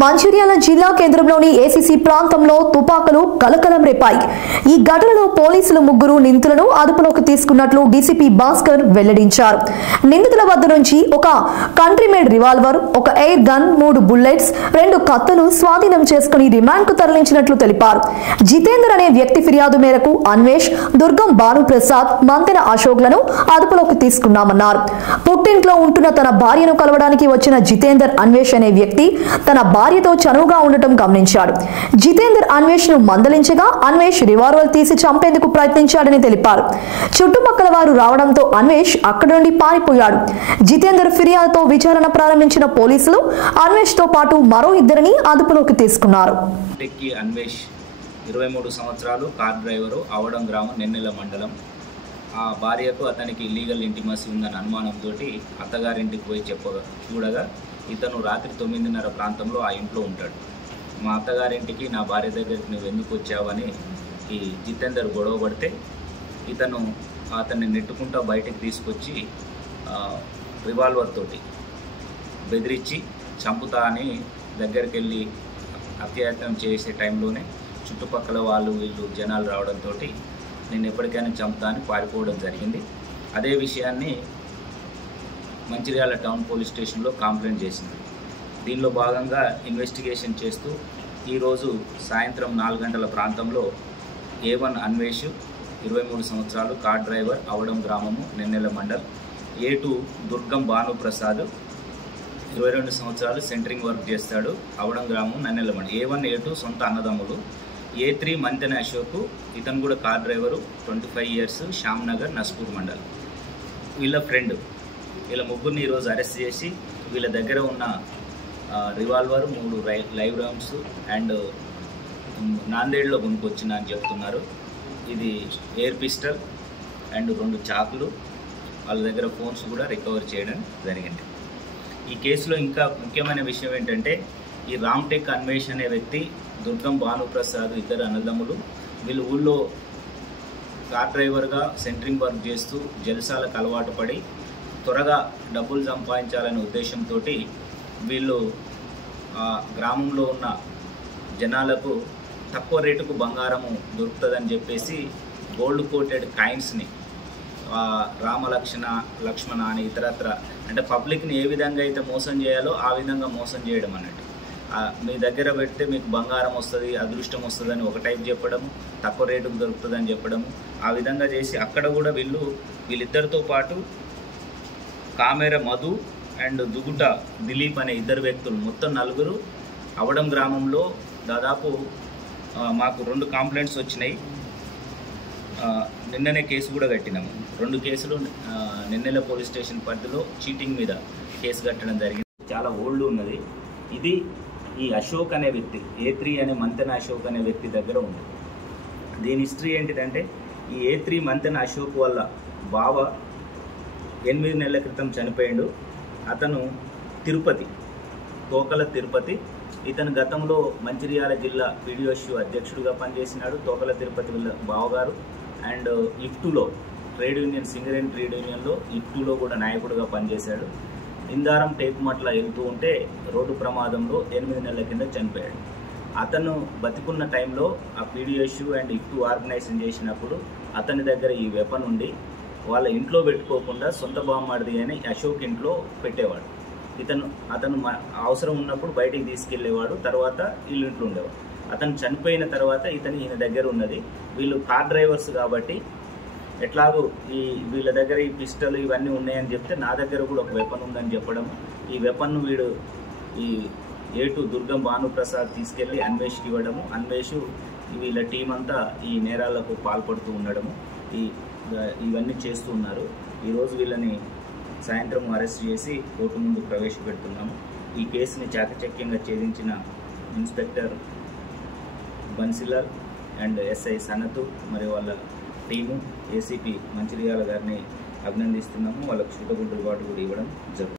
మంచిర్యాల జిల్లా కేంద్రంలోని ఏసీసీ ప్రాంతంలో తుపాకులు కలకలం రేపాయి. ఈ ఘటనలో పోలీసులు ముగ్గురు నిందితులను అదుపులోకి తీసుకున్నట్లు డీసీపీ భాస్కర్ వెల్లడించారు. నిందితుల వద్ద నుంచి ఒక కంట్రీ మేడ్ రివాల్వర్, ఒక ఎయిర్ గన్, 3 బుల్లెట్స్, 2 కత్తులు స్వాధీనం చేసుకుని రిమాండ్ కు తరలించినట్లు తెలిపారు. జితేందర్ అనే వ్యక్తి ఫిర్యాదు మేరకు అన్వేష్, దుర్గం భానుప్రసాద్, మంతెన అశోక్ లను అదుపులోకి తీసుకున్నామన్నారు. పుట్టింట్లో ఉంటున్న తన భార్యను కలవడానికి వచ్చిన జితేందర్ అన్వేష్ అనే వ్యక్తి తన భార్యతో చనువుగా ఉండటం గమనించాడు. జితేందర్ అన్వేష్ ను మందలించగా అన్వేష్ రివాల్వర్ తీసి చంపేందుకు ప్రయత్నించాడని తెలిపారు. చుట్టుపక్కల వారు రావడంతో అన్వేష్ అక్కడి నుండి పారిపోయాడు. జితేందర్ ఫిర్యాదుతో విచారణ ప్రారంభించిన పోలీసులు అన్వేష్ తో పాటు మరో 2 అదుపులోకి తీసుకున్నారు. అన్వేష్ 23 సంవత్సరాలు, కార్ డ్రైవరు, అవడం గ్రామం, నెన్నెల మండలం. ఆ భార్యకు అతనికి ఇల్లీగల్ ఇంటిమసీ ఉందని అనుమానంతో అత్తగారింటికి పోయి చూడగా ఇతను రాత్రి 9:30 ప్రాంతంలో ఆ ఇంట్లో ఉంటాడు. మా అత్తగారింటికి నా భార్య దగ్గరికి నువ్వు ఎందుకు వచ్చావని ఈ జితేందర్ గొడవ పడితే అతన్ని నెట్టుకుంటూ బయటికి తీసుకొచ్చి రివాల్వర్ తోటి బెదిరించి చంపుతా అని దగ్గరికి వెళ్ళి అత్యాయత్నం చేసే టైంలోనే చుట్టుపక్కల వీళ్ళు జనాలు రావడంతో నేను ఎప్పటికైనా చంపుతా అని పారిపోవడం జరిగింది. అదే విషయాన్ని మంచిర్యాల టౌన్ పోలీస్ స్టేషన్లో కంప్లైంట్ చేసింది. దీనిలో భాగంగా ఇన్వెస్టిగేషన్ చేస్తూ ఈరోజు సాయంత్రం 4 గంటల ప్రాంతంలో A1 అన్వేష్ 23 సంవత్సరాలు, కార్ డ్రైవర్, అవడం గ్రామము, నెన్నెల మండల్. A2 దుర్గం భానుప్రసాద్ 22 సంవత్సరాలు, సెంటరింగ్ వర్క్ చేస్తాడు, అవడం గ్రామం, నెన్నెల మండల్. A1, A2 సొంత అన్నదమ్ములు. A3 మంతెన అశోక్, ఇతను కూడా car driver, 25 years, Shyam Nagar, Naspur mandal. వీళ్ళ ఫ్రెండ్. వీళ్ళ ముగ్గురిని ఈరోజు అరెస్ట్ చేసి వీళ్ళ దగ్గర ఉన్న రివాల్వర్, 3 లైవ్ రౌండ్స్ అండ్ నాందేడ్లో కొనుక్కొచ్చిన అని చెప్తున్నారు. ఇది ఎయిర్ పిస్టల్ అండ్ 2 చాకులు, వాళ్ళ దగ్గర ఫోన్స్ కూడా రికవర్ చేయడం జరిగింది. ఈ కేసులో ఇంకా ముఖ్యమైన విషయం ఏంటంటే ఈ రామ్టెక్ అన్వేష్ అనే వ్యక్తి, దుర్గం భానుప్రసాద్, 2 అన్నదమ్ములు. వీళ్ళు ఊళ్ళో కార్ డ్రైవర్గా సెంటరింగ్ వర్క్ చేస్తూ జలసాలకు అలవాటు పడి త్వరగా డబ్బులు సంపాదించాలనే ఉద్దేశంతో వీళ్ళు గ్రామంలో ఉన్న జనాలకు తక్కువ రేటుకు బంగారము దొరుకుతుందని చెప్పేసి గోల్డ్ కోటెడ్ కాయిన్స్ని లక్ష్మణ అని ఇతరత్ర అంటే పబ్లిక్ని ఏ విధంగా అయితే మోసం చేయాలో ఆ విధంగా మోసం చేయడం అన్నట్టు. మీ దగ్గర పెడితే మీకు బంగారం వస్తుంది, అదృష్టం వస్తుందని ఒక టైప్ చెప్పడము, తక్కువ రేటుకు దొరుకుతుందని చెప్పడము, ఆ విధంగా చేసి అక్కడ కూడా వీళ్ళిద్దరితో పాటు కామెర మధు అండ్ దుగుట దిలీప్ అనే 2 వ్యక్తులు, మొత్తం 4 అవడం గ్రామంలో దాదాపు మాకు 2 కంప్లైంట్స్ వచ్చినాయి. నిన్ననే కేసు కూడా కట్టినాము. 2 కేసులు నిన్నెల పోలీస్ స్టేషన్ పరిధిలో చీటింగ్ మీద కేసు కట్టడం జరిగింది. చాలా ఓల్డ్ ఉన్నది. ఇది ఈ అశోక్ అనే వ్యక్తి, A3 అనే మంతెన అశోక్ అనే వ్యక్తి దగ్గర ఉంది. దీని హిస్టరీ ఏంటిదంటే ఈ A3 మంతెన అశోక్ వల్ల బావ 8 నెలల క్రితం చనిపోయాడు. అతను తోకల తిరుపతి. ఇతను గతంలో మంచిర్యాల జిల్లా PDSU అధ్యక్షుడిగా పనిచేసినాడు. తోకల తిరుపతి వీళ్ళ బావగారు. అండ్ ఇఫ్టులో ట్రేడ్ యూనియన్, సింగరేణి ట్రేడ్ యూనియన్లో ఇఫ్టులో కూడా నాయకుడిగా పనిచేశాడు. ఇందారం టేకుమట్ల వెళ్తూ ఉంటే రోడ్డు ప్రమాదంలో 8 నెలల కింద చనిపోయాడు. అతను బతికున్న టైంలో ఆ PDSU అండ్ ఇఫ్టు ఆర్గనైజేషన్ చేసినప్పుడు అతని దగ్గర ఈ వెపన్ ఉండి వాళ్ళ ఇంట్లో పెట్టుకోకుండా సొంత బామ్మడిది అని అశోక్ ఇంట్లో పెట్టేవాడు. అతను అవసరం ఉన్నప్పుడు బయటికి తీసుకెళ్లేవాడు. తర్వాత వీళ్ళు ఇంట్లో ఉండేవాడు. అతను చనిపోయిన తర్వాత ఈయన దగ్గర ఉన్నది. వీళ్ళు కార్ డ్రైవర్స్ కాబట్టి ఎట్లాగో వీళ్ళ దగ్గర ఈ పిస్టల్ ఇవన్నీ ఉన్నాయని చెప్తే నా దగ్గర కూడా ఒక వెపన్ ఉందని చెప్పడం, ఈ వెపన్ను వీడు ఈ A2 దుర్గం భానుప్రసాద్ తీసుకెళ్లి అన్వేష్కి ఇవ్వడము, అన్వేష్ వీళ్ళ టీం అంతా ఈ నేరాలకు పాల్పడుతూ ఉండడము, ఇవన్నీ చేస్తూ ఉన్నారు. ఈరోజు వీళ్ళని సాయంత్రం అరెస్ట్ చేసి కోర్టు ముందు ప్రవేశపెడుతున్నాము. ఈ కేసుని చాకచక్యంగా ఛేదించిన inspector Bansilal and SI Sanath మరి వాళ్ళ టీము, ACP మంచిర్యాల గారిని అభినందిస్తున్నాము. వాళ్ళకు సూటబుల్ రివార్డు కూడా ఇవ్వడం జరుగుతుంది.